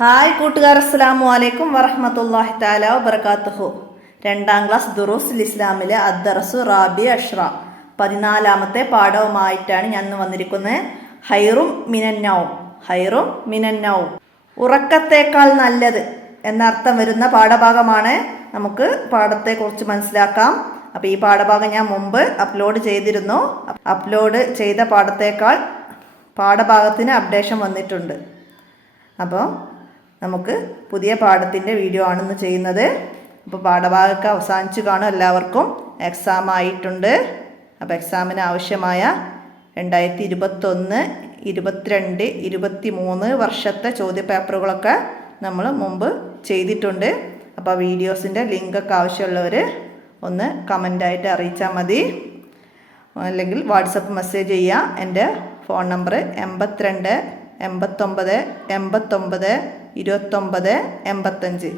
Hi കൂട്ടുകാർ, അസ്സലാമു അലൈക്കും വറഹ്മത്തുള്ളാഹി തആല വബറകാതുഹു. 2ാം ക്ലാസ് ദുറൂസുൽ ഇസ്ലാമിലെ അദ്ദർസു റാബി അഷ്റ 14ാമത്തെ പാഠവുമായിട്ടാണ് ഞാൻ ഇന്ന് വന്നിരിക്കുന്നത്. ഹൈറും മിനന്നൗം, ഉറക്കത്തേക്കാൾ നല്ലത് എന്നർത്ഥം വരുന്ന പാഠഭാഗമാണ്. നമുക്ക് പാഠത്തെക്കുറിച്ച് മനസ്സിലാക്കാം. അപ്പോൾ ഈ പാഠഭാഗം ഞാൻ മുമ്പ് അപ്ലോഡ് ചെയ്തിരുന്നു. അപ്ലോഡ് ചെയ്ത പാഠഭാഗത്തിന് അപ്ഡേഷൻ വന്നിട്ടുണ്ട്. അപ്പോൾ നമുക്ക് പുതിയ പാഠത്തിൻ്റെ വീഡിയോ ആണെന്ന് ചെയ്യുന്നത്. അപ്പോൾ പാഠഭാഗമൊക്കെ അവസാനിച്ച് കാണും. എല്ലാവർക്കും എക്സാം ആയിട്ടുണ്ട്. അപ്പോൾ എക്സാമിന് ആവശ്യമായ 2021, 22, 23 വർഷത്തെ ചോദ്യപേപ്പറുകളൊക്കെ നമ്മൾ മുമ്പ് ചെയ്തിട്ടുണ്ട്. അപ്പോൾ വീഡിയോസിൻ്റെ ലിങ്കൊക്കെ ആവശ്യമുള്ളവർ ഒന്ന് കമൻ്റായിട്ട് അറിയിച്ചാൽ മതി, അല്ലെങ്കിൽ വാട്സപ്പ് മെസ്സേജ് ചെയ്യുക. എൻ്റെ ഫോൺ നമ്പർ 82 89 89 29 85.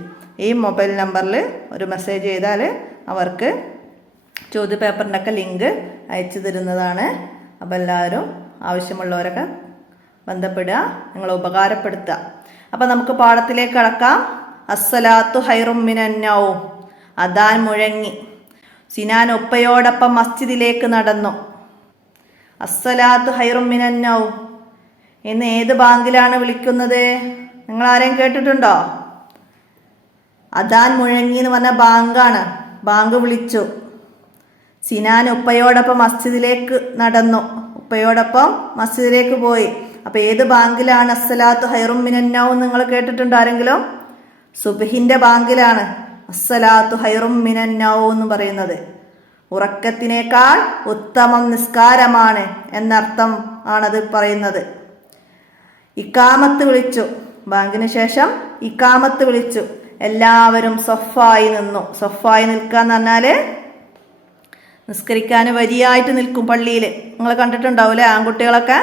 ഈ മൊബൈൽ നമ്പറിൽ ഒരു മെസ്സേജ് ചെയ്താൽ അവർക്ക് ചോദ്യപേപ്പറിൻ്റെ ഒക്കെ ലിങ്ക് അയച്ചു തരുന്നതാണ്. അപ്പോൾ എല്ലാവരും ആവശ്യമുള്ളവരൊക്കെ ബന്ധപ്പെടുക, നിങ്ങളെ ഉപകാരപ്പെടുത്തുക. അപ്പോൾ നമുക്ക് പാഠത്തിലേക്ക് കടക്കാം. അസ്സലാത്തു ഹൈറും മിനന്നൗം. അദാൻ മുഴങ്ങി. സിനാൻ ഉപ്പയോടൊപ്പം മസ്ജിദിലേക്ക് നടന്നു. അസ്സലാത്തു ഹൈറും മിനന്നൗം എന്ന് ഏത് ബാങ്കിലാണ് വിളിക്കുന്നത്? നിങ്ങൾ ആരെയും കേട്ടിട്ടുണ്ടോ? അദാൻ മുഴങ്ങി എന്ന് പറഞ്ഞ ബാങ്കാണ്. ബാങ്ക് വിളിച്ചു. സിനാൻ ഉപ്പയോടൊപ്പം മസ്ജിദിലേക്ക് നടന്നു. ഉപ്പയോടൊപ്പം മസ്ജിദിലേക്ക് പോയി. അപ്പോൾ ഏത് ബാങ്കിലാണ് അസ്സലാത്തു ഹൈറും മിനന്നൗം നിങ്ങൾ കേട്ടിട്ടുണ്ടോ ആരെങ്കിലും? സുബ്ഹിൻ്റെ ബാങ്കിലാണ് അസ്സലാത്തു ഹൈറും മിനന്നൗം എന്ന് പറയുന്നത്. ഉറക്കത്തിനേക്കാൾ ഉത്തമം നിസ്കാരമാണ് എന്നർത്ഥം ആണത് പറയുന്നത്. ഇക്കാമത്ത് വിളിച്ചു. ബാങ്കിന് ശേഷം ഇക്കാമത്ത് വിളിച്ചു. എല്ലാവരും സൊഫായി നിന്നു. സൊഫായി നിൽക്കുക എന്ന് പറഞ്ഞാൽ നിസ്കരിക്കാൻ വരിയായിട്ട് നിൽക്കും പള്ളിയിൽ. നിങ്ങൾ കണ്ടിട്ടുണ്ടാവില്ലേ ആൺകുട്ടികളൊക്കെ?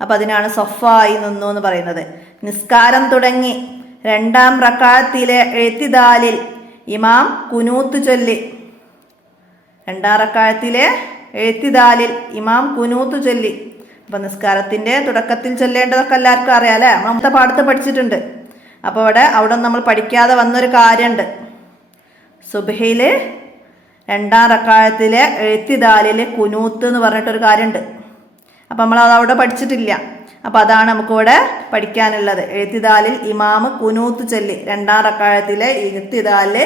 അപ്പം അതിനാണ് സൊഫായി നിന്നു എന്ന് പറയുന്നത്. നിസ്കാരം തുടങ്ങി. 2ാം റക്അത്തിലെ എഴുത്തിദാലിൽ ഇമാം കുനൂത്ത് ചൊല്ലി. 2ാം റക്അത്തിലെ എഴുത്തിദാലിൽ ഇമാം കുനൂത്ത് ചൊല്ലി. അപ്പം നിസ്കാരത്തിൻ്റെ തുടക്കത്തിൽ ചൊല്ലേണ്ടതൊക്കെ എല്ലാവർക്കും അറിയാം അല്ലേ? നമ്മളത്തെ പാഠത്ത് പഠിച്ചിട്ടുണ്ട്. അപ്പോൾ അവിടെ നമ്മൾ പഠിക്കാതെ വന്നൊരു കാര്യമുണ്ട്. സുബ്ഹിയിൽ 2ാം റക്അത്തിലെ എഴുത്തിദാലിൽ കുനൂത്ത് എന്ന് പറഞ്ഞിട്ടൊരു കാര്യമുണ്ട്. അപ്പം നമ്മളത് അവിടെ പഠിച്ചിട്ടില്ല. അപ്പം അതാണ് നമുക്കിവിടെ പഠിക്കാനുള്ളത്. എഴുത്തിദാലിൽ ഇമാമ് കുനൂത്ത് ചൊല്ലി. 2ാം റക്അത്തിലെ എഴുത്തിദാലിൽ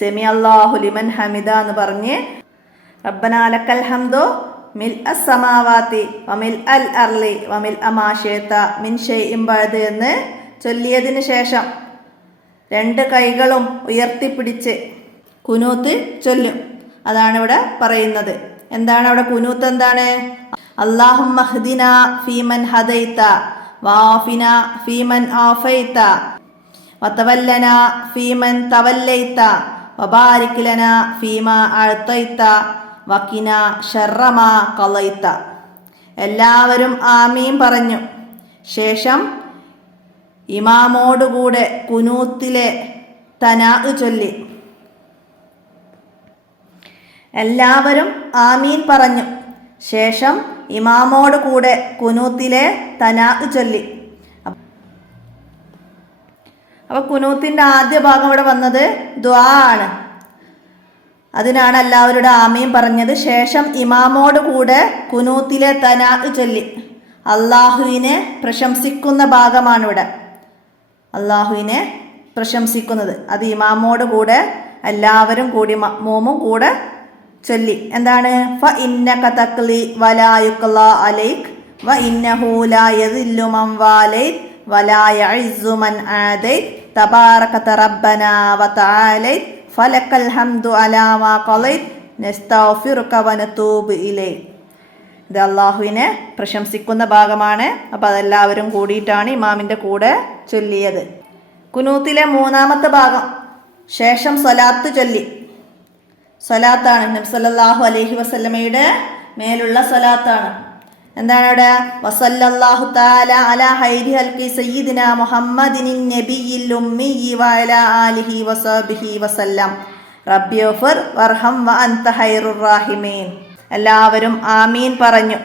സെമി അല്ലാഹു ലിമൻ ഹമിദ എന്ന് പറഞ്ഞ് റബ്ബനാ ലക്കൽ ഹംദു മിൽ അസ്സമാവാതി വമിൽ അൽ അർളി വമിൽ അമാശേത്ത മിൻ ഷൈഇൻ ബഅദ് എന്ന് ചൊല്ലിയതിന് ശേഷം 2 കൈകളും ഉയർത്തിപ്പിടിച്ച് കുനൂത്ത് ചൊല്ലും. അതാണ് ഇവിടെ പറയുന്നത്. എന്താണ് അവിടെ കുനൂത്ത്? എന്താണ്? അല്ലാഹുമ്മ ഹ്ദിന ഫീമൻ ഹദൈത വആഫിന ഫീമൻ ആഫൈത വതവല്ലന ഫീമൻ തവല്ലൈത വബാരിക് ലനാ ഫീമാ അഅതൈത വക്കിന ഷർറമ കളൈത്ത. എല്ലാവരും ആമീൻ പറഞ്ഞു. ശേഷം ഇമാമോടുകൂടെ കുനൂത്തിലെ തനാ ചൊല്ലി. എല്ലാവരും ആമീൻ പറഞ്ഞു. ശേഷം ഇമാമോട് കൂടെ കുനൂത്തിലെ തനാ ചൊല്ലി. അപ്പോൾ കുനൂത്തിൻ്റെ ആദ്യ ഭാഗം ഇവിടെ വന്നത് ദുആ ആണ്. അതിനാണ് എല്ലാവരുടെ ആമീൻ പറഞ്ഞത്. ശേഷം ഇമാമോട് കൂടെ കുനൂത്തിലെ തനാ ചൊല്ലി. അള്ളാഹുവിനെ പ്രശംസിക്കുന്ന ഭാഗമാണ് ഇവിടെ. അള്ളാഹുവിനെ പ്രശംസിക്കുന്നത് അത് ഇമാമോട് കൂടെ എല്ലാവരും കൂടി മഅ്മൂമും കൂടെ ചൊല്ലി. എന്താണ്? ഫ ഇന്നക തഖ്ലി വലാ യുഖ്ലാ അലൈക് വ ഇന്നഹു ലാ യദില്ലു മൻ വാലൈത് വലാ യഇസ്സു മൻ ആദൈത് തബാറകത റബ്ബനാ വ തആലൈത് ഫലക്കൽ ഹംദു അലാ മാ ഖളൈത് നസ്തഗ്ഫിറുക വ നതൂബു ഇലൈക്. ഇത് അള്ളാഹുവിനെ പ്രശംസിക്കുന്ന ഭാഗമാണ്. അപ്പോൾ അതെല്ലാവരും കൂടിയിട്ടാണ് ഇമാമിൻ്റെ കൂടെ ചൊല്ലിയത്. കുനൂത്തിലെ 3ാമത്തെ ഭാഗം ശേഷം സ്വലാത്ത് ചൊല്ലി. സ്വലാത്താണ് നബി സല്ലല്ലാഹു അലൈഹി വസല്ലമയുടെ മേലുള്ള സ്വലാത്താണ്. എന്താണ് അവിടെ? വസല്ലല്ലാഹു തആല അലാ ഹൈരി ഹൽഖി സയ്യിദിന മുഹമ്മദിൻ നബിയിൽ ഉമ്മി വഅലാ ആലിഹി വസഹ്ബിഹി വസല്ലം റബ്ബിഗ്ഫിർ വർഹം വ അൻത ഹൈറുർ റഹീമീൻ. എല്ലാവരും ആമീൻ പറഞ്ഞു.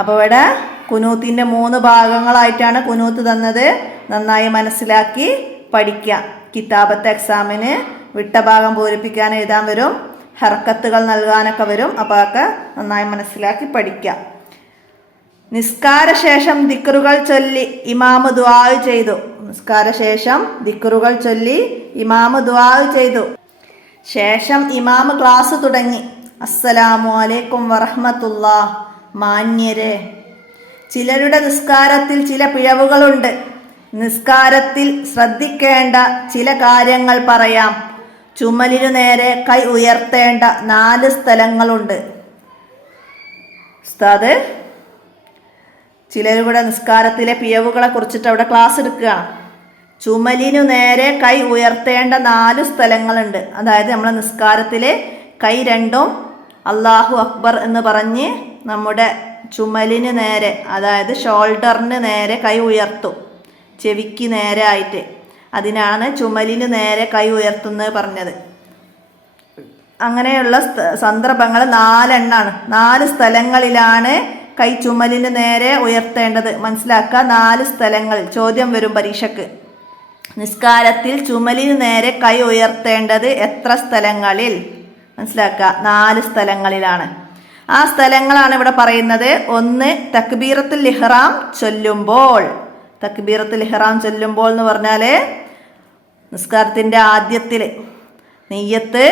അപ്പോൾ ഇവിടെ കുനൂത്തിൻ്റെ 3 ഭാഗങ്ങളായിട്ടാണ് കുനൂത്ത് തന്നത്. നന്നായി മനസ്സിലാക്കി പഠിക്കാം. കിതാബത്തെ എക്സാമിന് വിട്ട ഭാഗം പൂരിപ്പിക്കാൻ എഴുതാൻ വരും, ഹർക്കത്തുകൾ നൽകാനൊക്കെ വരും. അപ്പോൾ അതൊക്കെ നന്നായി മനസ്സിലാക്കി പഠിക്കാം. നിസ്കാരശേഷം ദിക്റുകൾ ചൊല്ലി ഇമാമ് ദുആ ചെയ്തു. നിസ്കാരശേഷം ദിക്റുകൾ ചൊല്ലി ഇമാമ് ദുആ ചെയ്തു. ശേഷം ഇമാമ് ക്ലാസ് തുടങ്ങി. അസ്സലാമു അലൈക്കും വറഹ്മത്തുള്ളാഹ്. മാന്യരെ, ചിലരുടെ നിസ്കാരത്തിൽ ചില പിഴവുകളുണ്ട്. നിസ്കാരത്തിൽ ശ്രദ്ധിക്കേണ്ട ചില കാര്യങ്ങൾ പറയാം. ചുമലിനു നേരെ കൈ ഉയർത്തേണ്ട 4 സ്ഥലങ്ങളുണ്ട്. ഉസ്താദ് ചിലരുടെ നിസ്കാരത്തിലെ പിഴവുകളെ കുറിച്ചിട്ട് അവിടെ ക്ലാസ് എടുക്കുകയാണ്. ചുമലിനു നേരെ കൈ ഉയർത്തേണ്ട 4 സ്ഥലങ്ങളുണ്ട്. അതായത് നമ്മളെ നിസ്കാരത്തിലെ കൈ രണ്ടും അല്ലാഹു അക്ബർ എന്ന് പറഞ്ഞ് നമ്മുടെ ചുമലിന് നേരെ, അതായത് ഷോൾഡറിന് നേരെ കൈ ഉയർത്തും, ചെവിക്ക് നേരെ ആയിട്ട്. അതിനാണ് ചുമലിന് നേരെ കൈ ഉയർത്തുന്നത് പറഞ്ഞത്. അങ്ങനെയുള്ള സന്ദർഭങ്ങൾ 4 എണ്ണാണ്. 4 സ്ഥലങ്ങളിലാണ് കൈ ചുമലിന് നേരെ ഉയർത്തേണ്ടത്. മനസ്സിലാക്കുക, 4 സ്ഥലങ്ങളിൽ ചോദ്യം വരും പരീക്ഷക്ക്. നിസ്കാരത്തിൽ ചുമലിന് നേരെ കൈ ഉയർത്തേണ്ടത് എത്ര സ്ഥലങ്ങളിൽ? മനസ്സിലാക്കുക, 4 സ്ഥലങ്ങളിലാണ്. ആ സ്ഥലങ്ങളാണ് ഇവിടെ പറയുന്നത്. 1, തക്ബീറത്തുൽ ഇഹ്റാം ചൊല്ലുമ്പോൾ. തക്ബീറത്തുൽ ഇഹ്റാം ചൊല്ലുമ്പോൾ എന്ന് പറഞ്ഞാൽ നിസ്കാരത്തിൻ്റെ ആദ്യത്തിൽ നിയ്യത്ത്,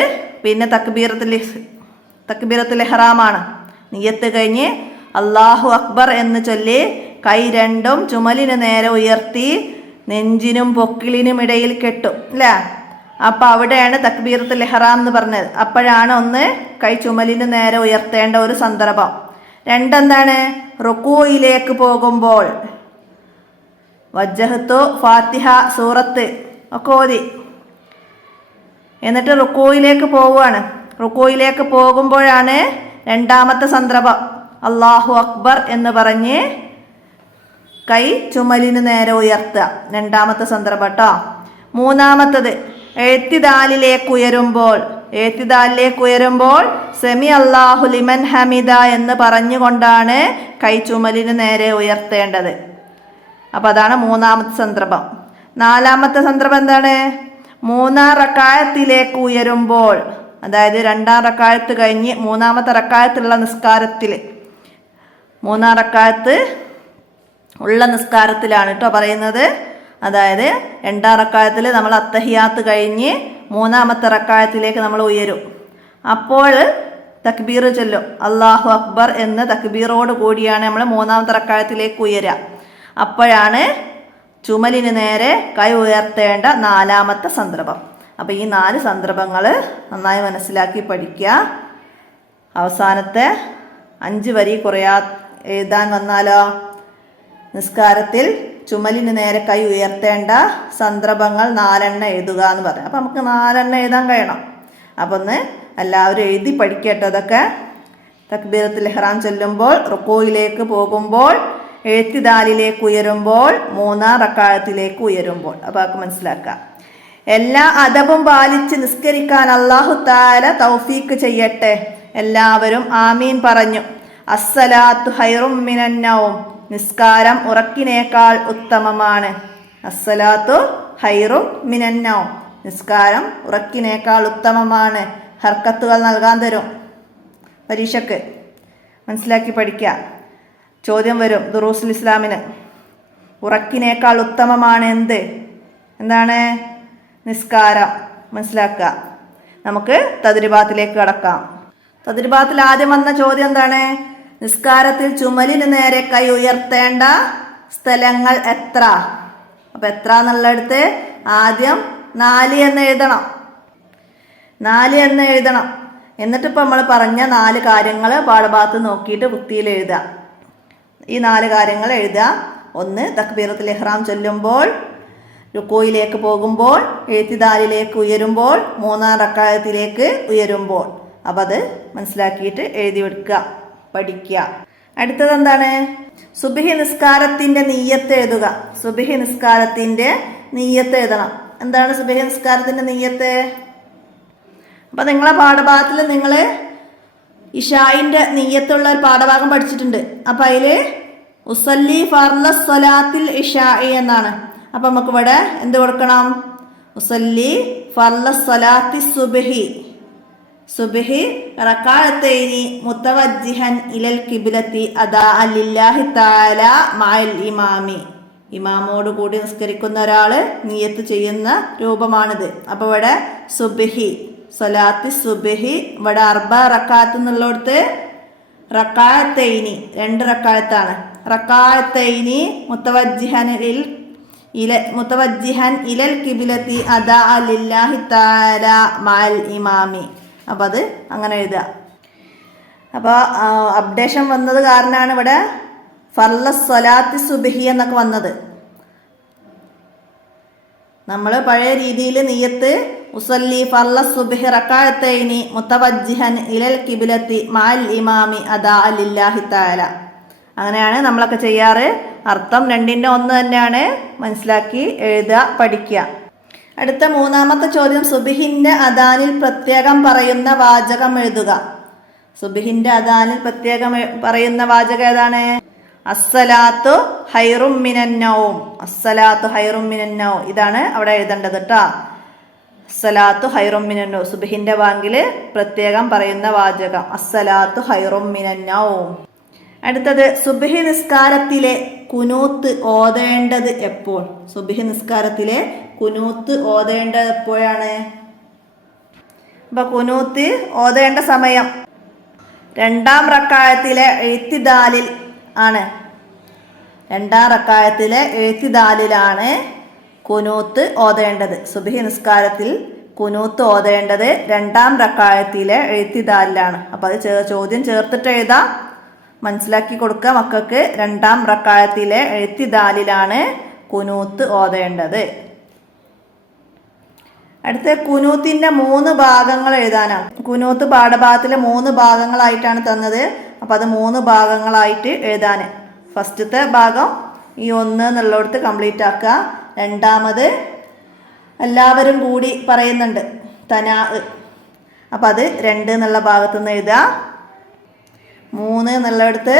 പിന്നെ തക്ബീറത്തുൽ ഇഹ്റാമാണ്. നിയ്യത്ത് കഴിഞ്ഞ് അല്ലാഹു അക്ബർ എന്ന് ചൊല്ലി കൈ രണ്ടും ചുമലിന് നേരെ ഉയർത്തി നെഞ്ചിനും പൊക്കിളിനും ഇടയിൽ കെട്ടും അല്ലേ? അപ്പം അവിടെയാണ് തക്ബീറത്തുൽ ഇഹ്റാം എന്ന് പറഞ്ഞത്. അപ്പോഴാണ് 1 കൈ ചുമലിന് നേരെ ഉയർത്തേണ്ട ഒരു സന്ദർഭം. 2 എന്താണ്? റുക്കൂയിലേക്ക് പോകുമ്പോൾ. വജ്ജഹത്തു, ഫാത്തിഹ, സൂറത്ത് ഒക്കെ ഓതി എന്നിട്ട് റുക്കൂയിലേക്ക് പോവുകയാണ്. റുക്കൂയിലേക്ക് പോകുമ്പോഴാണ് 2ാമത്തെ സന്ദർഭം. അല്ലാഹു അക്ബർ എന്ന് പറഞ്ഞ് കൈ ചുമലിന് നേരെ ഉയർത്തുക, 2ാമത്തെ സന്ദർഭം കേട്ടോ. 3ാമത്തത് എഴുത്തിദാലിലേക്ക് ഉയരുമ്പോൾ. എഴുത്തിദാലിലേക്ക് ഉയരുമ്പോൾ സെമി അല്ലാഹു ലിമൻ ഹമിദ എന്ന് പറഞ്ഞുകൊണ്ടാണ് കൈ ചുമലിന് നേരെ ഉയർത്തേണ്ടത്. അപ്പം അതാണ് 3ാമത്തെ സന്ദർഭം. 4ാമത്തെ സന്ദർഭം എന്താണ്? 3ാം റക്അത്തിലേക്ക് ഉയരുമ്പോൾ. അതായത് 2ാം റക്അത്ത് കഴിഞ്ഞ് 3ാമത്തെ റക്അത്തുള്ള നിസ്കാരത്തിൽ, 3ാം റക്അത്ത് ഉള്ള നിസ്കാരത്തിലാണ് കേട്ടോ പറയുന്നത്. അതായത് 2ാം റക്അത്തിൽ നമ്മൾ അത്തഹിയാത്ത് കഴിഞ്ഞ് 3ാമത്തെ റക്അത്തിലേക്ക് നമ്മൾ ഉയരും. അപ്പോൾ തക്ബീർ ചൊല്ലും. അല്ലാഹു അക്ബർ എന്ന തക്ബീറോട് കൂടിയാണ് നമ്മൾ 3ാമത്തെ റക്അത്തിലേക്ക് ഉയരുക. അപ്പോഴാണ് ചുമലിന് നേരെ കൈ ഉയർത്തേണ്ട 4ാമത്തെ സന്ദർഭം. അപ്പോൾ ഈ 4 സന്ദർഭങ്ങൾ നന്നായി മനസ്സിലാക്കി പഠിക്കുക. അവസാനത്തെ 5 വരി എഴുതാൻ വന്നാലോ? നിസ്കാരത്തിൽ ചുമലിന് നേരെ കൈ ഉയർത്തേണ്ട സന്ദർഭങ്ങൾ 4 എഴുതുക എന്ന് പറയാം. അപ്പം നമുക്ക് 4 എഴുതാൻ കഴിയണം. അപ്പം ഒന്ന് എല്ലാവരും എഴുതി പഠിക്കട്ടോ. അതൊക്കെ തക്ബീറത്തുൽ ഇഹ്റാം ചൊല്ലുമ്പോൾ, റുക്കൂയിലേക്ക് പോകുമ്പോൾ, എഴുത്തിദാലിലേക്ക് ഉയരുമ്പോൾ, 3ാം റക്അത്തിലേക്ക് ഉയരുമ്പോൾ. അപ്പോൾ അതൊക്കെ മനസ്സിലാക്കുക. എല്ലാ അദബും പാലിച്ച് നിസ്കരിക്കാൻ അല്ലാഹു തആല തൗഫീക്ക് ചെയ്യട്ടെ. എല്ലാവരും ആമീൻ പറഞ്ഞു. അസ്സലാത്തു ഹൈറും മിനൻ നൗം. നിസ്കാരം ഉറക്കിനേക്കാൾ ഉത്തമമാണ്. അസ്സലാത്തു ഹൈറും മിനൻ നൗം. നിസ്കാരം ഉറക്കിനേക്കാൾ ഉത്തമമാണ്. ഹർക്കത്തുകൾ നൽകാൻ തരും പരീക്ഷക്ക്. മനസ്സിലാക്കി പഠിക്കുക. ചോദ്യം വരും ദുറൂസുൽ ഇസ്ലാമിന്. ഉറക്കിനേക്കാൾ ഉത്തമമാണ് എന്താണ്? നിസ്കാരം. മനസ്സിലാക്കുക. നമുക്ക് തദ്രിബാത്തിലേക്ക് കടക്കാം. തദ്രിബാത്തിൽ ആദ്യം വന്ന ചോദ്യം എന്താണ്? നിസ്കാരത്തിൽ ചുമലിന് നേരെ കൈ ഉയർത്തേണ്ട സ്ഥലങ്ങൾ എത്ര? അപ്പം എത്ര എന്നുള്ളടുത്ത് ആദ്യം 4 എന്ന് എഴുതണം. 4 എന്ന് എഴുതണം. എന്നിട്ട് ഇപ്പം നമ്മൾ പറഞ്ഞ 4 കാര്യങ്ങൾ പാഠഭാഗത്ത് നോക്കിയിട്ട് വൃത്തിയിൽ എഴുതുക. ഈ 4 കാര്യങ്ങൾ എഴുതുക. 1, തക്ബീറത്തുൽ ഇഹ്റാം ചൊല്ലുമ്പോൾ, റുക്കൂയിലേക്ക് പോകുമ്പോൾ, എഴുത്തിദാലിലേക്ക് ഉയരുമ്പോൾ, 3ാം റക്അത്തിലേക്ക് ഉയരുമ്പോൾ. അപ്പം അത് മനസ്സിലാക്കിയിട്ട് എഴുതി വെക്കുക, പഠിക്കുക. അടുത്തത് എന്താണ്? സുബ്ഹി നിസ്കാരത്തിൻ്റെ നിയ്യത്ത് എഴുതുക. സുബ്ഹി നിസ്കാരത്തിൻ്റെ നിയ്യത്ത് എഴുതണം. എന്താണ് സുബ്ഹി നിസ്കാരത്തിൻ്റെ നിയ്യത്ത്? അപ്പം നിങ്ങളെ പാഠഭാഗത്തിൽ നിങ്ങൾ ഇഷായിൻ്റെ നിയ്യത്തുള്ള ഒരു പാഠഭാഗം പഠിച്ചിട്ടുണ്ട്. അപ്പം അതിൽ ഉസല്ലി ഫർള സ്വലാത്തിൽ ഇഷാഇ എന്നാണ്. അപ്പം നമുക്കിവിടെ എന്ത് കൊടുക്കണം? ഉസല്ലി ഫർള സ്വലാത്തി സുബ്ഹി സുബ്ഹി റകഅത്തൈനി മുതവജ്ജിഹൻ ഇലൽ ഖിബ്ലത്തി അദാഅ ലില്ലാഹി തആല മഅൽ ഇമാമി. ഇമാമോട് കൂടി നിസ്കരിക്കുന്ന ഒരാള് നിയത്ത് ചെയ്യുന്ന രൂപമാണിത്. അപ്പൊ ഇവിടെ സുബ്ഹി സ്വലാത്തി സുബ്ഹി, ഇവിടെ അർബ റക്കാത്ത് എന്നുള്ളടത്ത് റക്കാഅത്തൈനി 2 റക്കാഅത്താണ്. റക്കാഅത്തൈനി മുതവജ്ജിഹൻ ഇലൽ ഖിബ്ലത്തി അദാഅ ലില്ലാഹി തആല മഅൽ ഇമാമി. അപ്പം അത് അങ്ങനെ എഴുതുക. അപ്പോൾ അപ്ഡേഷൻ വന്നത് കാരണമാണ് ഇവിടെ ഫർള സ്വലാത്തി സുബ്ഹി എന്നൊക്കെ വന്നത്. നമ്മൾ പഴയ രീതിയിൽ നിയത്ത് ഉസല്ലി ഫർള സുബ്ഹി റകഅത്തൈനി മുതവജ്ജിഹൻ ഇലൽ ഖിബ്ലത്തി മഅൽ ഇമാമി അദാഅ ലില്ലാഹി തആല, അങ്ങനെയാണ് നമ്മളൊക്കെ ചെയ്യാറ്. അർത്ഥം രണ്ടിൻ്റെ ഒന്ന് തന്നെയാണ്. മനസ്സിലാക്കി എഴുതുക, പഠിക്കുക. അടുത്ത 3ാമത്തെ ചോദ്യം, സുബ്ഹിന്റെ അദാനിൽ പ്രത്യേകം പറയുന്ന വാചകം എഴുതുക. സുബ്ഹിന്റെ അദാനിൽ പ്രത്യേകം പറയുന്ന വാചകം ഏതാണ്? അസ്സലാത്തു ഹൈറും മിനൻ നൗം. അസ്സലാത്തു ഹൈറും മിനൻ നൗം, ഇതാണ് അവിടെ എഴുതേണ്ടത് കേട്ടോ. അസ്സലാത്തു ഹൈറും മിനൻ നൗം, സുബ്ഹിന്റെ ബാങ്കിൽ പ്രത്യേകം പറയുന്ന വാചകം അസ്സലാത്തു ഹൈറും മിനൻ നൗം. അടുത്തത്, സുബ്ഹി നിസ്കാരത്തിലെ കുനൂത്ത് ഓതേണ്ടത് എപ്പോൾ? സുബ്ഹി നിസ്കാരത്തിലെ കുനൂത്ത് ഓതേണ്ടത് എപ്പോഴാണ്? അപ്പൊ കുനൂത്ത് ഓതേണ്ട സമയം 2ാം റക്അത്തിലെ ഇഅ്തിദാലിൽ ആണ്. 2ാം റക്അത്തിലെ ഇഅ്തിദാലിലാണ് കുനൂത്ത് ഓതേണ്ടത്. സുബ്ഹി നിസ്കാരത്തിൽ കുനൂത്ത് ഓതേണ്ടത് 2ാം റക്അത്തിലെ ഇഅ്തിദാലിലാണ്. അപ്പോൾ അത് ചോദ്യം ചേർത്തിട്ട് എഴുതാം, മനസ്സിലാക്കി കൊടുക്കുക മക്കൾക്ക്. 2ാം റക്അത്തിലെ ഇഅ്തിദാലിലാണ് കുനൂത്ത് ഓതേണ്ടത്. അടുത്ത കുനൂത്തിന്റെ 3 ഭാഗങ്ങൾ എഴുതാനാണ്. കുനൂത്ത് പാഠഭാഗത്തിലെ 3 ഭാഗങ്ങളായിട്ടാണ് തന്നത്. അപ്പം അത് 3 ഭാഗങ്ങളായിട്ട് എഴുതാൻ. ഫസ്റ്റത്തെ ഭാഗം ഈ 1 എന്നുള്ളിടത്ത് കംപ്ലീറ്റ് ആക്കുക. 2ാമത് എല്ലാവരും കൂടി പറയുന്നുണ്ട് തനാ, അപ്പം അത് 2 എന്നുള്ള ഭാഗത്തുനിന്ന് എഴുതുക. 3 എന്നുള്ളിടത്ത്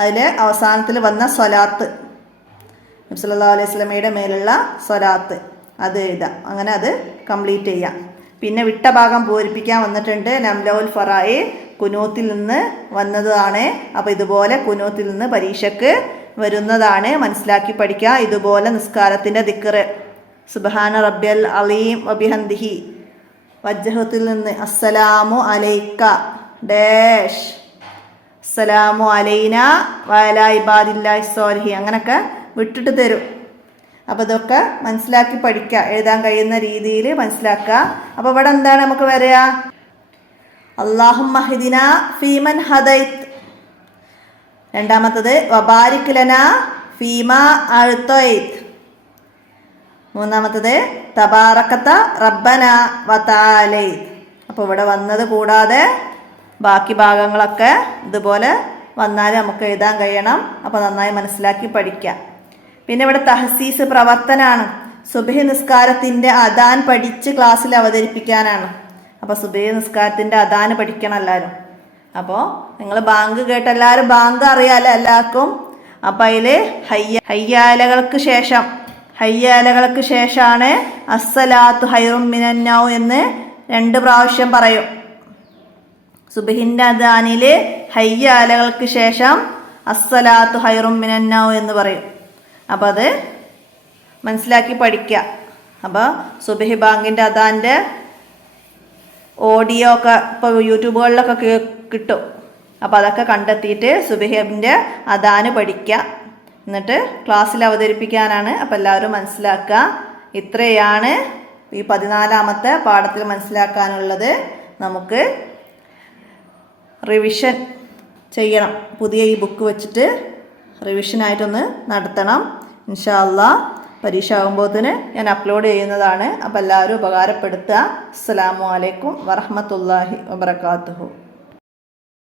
അതിൽ അവസാനത്തിൽ വന്ന സ്വലാത്ത്, നബി സല്ലല്ലാഹു അലൈഹി വസല്ലമയുടെ മേലുള്ള സ്വലാത്ത്, അത് എഴുതാം. അങ്ങനെ അത് കംപ്ലീറ്റ് ചെയ്യാം. പിന്നെ വിട്ട ഭാഗം പൂരിപ്പിക്കാൻ വന്നിട്ടുണ്ട്. നംലഉൽ ഫറായി കുനൂത്തിൽ നിന്ന് വന്നതാണ്. അപ്പോൾ ഇതുപോലെ കുനൂത്തിൽ നിന്ന് പരീക്ഷയ്ക്ക് വരുന്നതാണ്, മനസ്സിലാക്കി പഠിക്കുക. ഇതുപോലെ നിസ്കാരത്തിൻ്റെ ദിക്ർ സുബ്ഹാന റബ്ബിയൽ അലീം വബിഹംദിഹി, വജ്ഹത്തിൽ നിന്ന് അസ്സലാമു അലൈക ഡാഷ്, അസ്സലാമു അലൈന വഅലാ ഇബാദില്ലാഹി സ്വാലിഹീൻ, അങ്ങനെയൊക്കെ വിട്ടിട്ട് തരും. അപ്പോൾ ഇതൊക്കെ മനസ്സിലാക്കി പഠിക്കുക, എഴുതാൻ കഴിയുന്ന രീതിയിൽ മനസ്സിലാക്കുക. അപ്പോൾ ഇവിടെ എന്താണ് നമുക്ക് വരിക? അല്ലാഹുമ്മ ഹ്ദിനാ ഫീമൻ ഹദൈത്. 2ാമത്തത് വബാരിക് ലനാ ഫീമാ അഅ്തൈത്. 3ാമത്തത് തബാറകത റബ്ബന വതആലൈത്. അപ്പോൾ ഇവിടെ വന്നത് കൂടാതെ ബാക്കി ഭാഗങ്ങളൊക്കെ ഇതുപോലെ വന്നാൽ നമുക്ക് എഴുതാൻ കഴിയണം. അപ്പോൾ നന്നായി മനസ്സിലാക്കി പഠിക്കാം. പിന്നെ ഇവിടെ തഹസീസ് പ്രവർത്തനമാണ്. സുബ്ഹി നിസ്കാരത്തിൻ്റെ അദാൻ പഠിച്ച് ക്ലാസ്സിൽ അവതരിപ്പിക്കാനാണ്. അപ്പോൾ സുബ്ഹി നിസ്കാരത്തിൻ്റെ അദാൻ പഠിക്കണം എല്ലാവരും. അപ്പോൾ നിങ്ങൾ ബാങ്ക് കേട്ട് എല്ലാവരും ബാങ്ക് അറിയാമല്ലോ എല്ലാവർക്കും. അപ്പം അതിൽ ഹയ്യാലകൾക്ക് ശേഷമാണ് അസ്സലാത്തു ഹൈറും മിനൻ നൗം എന്ന് 2 പ്രാവശ്യം പറയും. സുബ്ഹിൻ്റെ അദാനിൽ ഹയ്യാലകൾക്ക് ശേഷം അസ്സലാത്തു ഹൈറും മിനൻ നൗം എന്ന് പറയും. അപ്പോൾ അത് മനസ്സിലാക്കി പഠിക്കുക. അപ്പോൾ സുബ്ഹി ബാങ്കിൻ്റെ അദാൻ്റെ ഓഡിയോ ഒക്കെ ഇപ്പോൾ യൂട്യൂബുകളിലൊക്കെ കിട്ടും. അപ്പോൾ അതൊക്കെ കണ്ടെത്തിയിട്ട് സുബ്ഹിൻ്റെ അദാന് പഠിക്കുക. എന്നിട്ട് ക്ലാസ്സിൽ അവതരിപ്പിക്കാനാണ്. അപ്പോൾ എല്ലാവരും മനസ്സിലാക്കുക. ഇത്രയാണ് ഈ 14ാമത്തെ പാഠത്തിൽ മനസ്സിലാക്കാനുള്ളത്. നമുക്ക് റിവിഷൻ ചെയ്യണം. പുതിയ ഈ ബുക്ക് വെച്ചിട്ട് റിവിഷനായിട്ടൊന്ന് നടത്തണം. ഇൻഷാ അല്ലാഹ് പരീക്ഷ ആകുമ്പോഴത്തേന് ഞാൻ അപ്ലോഡ് ചെയ്യുന്നതാണ്. അപ്പോൾ എല്ലാവരും ഉപകാരപ്പെടുത്തുക. അസ്സലാമു അലൈക്കും വറഹ്മത്തുള്ളാഹി വബറകാതുഹു.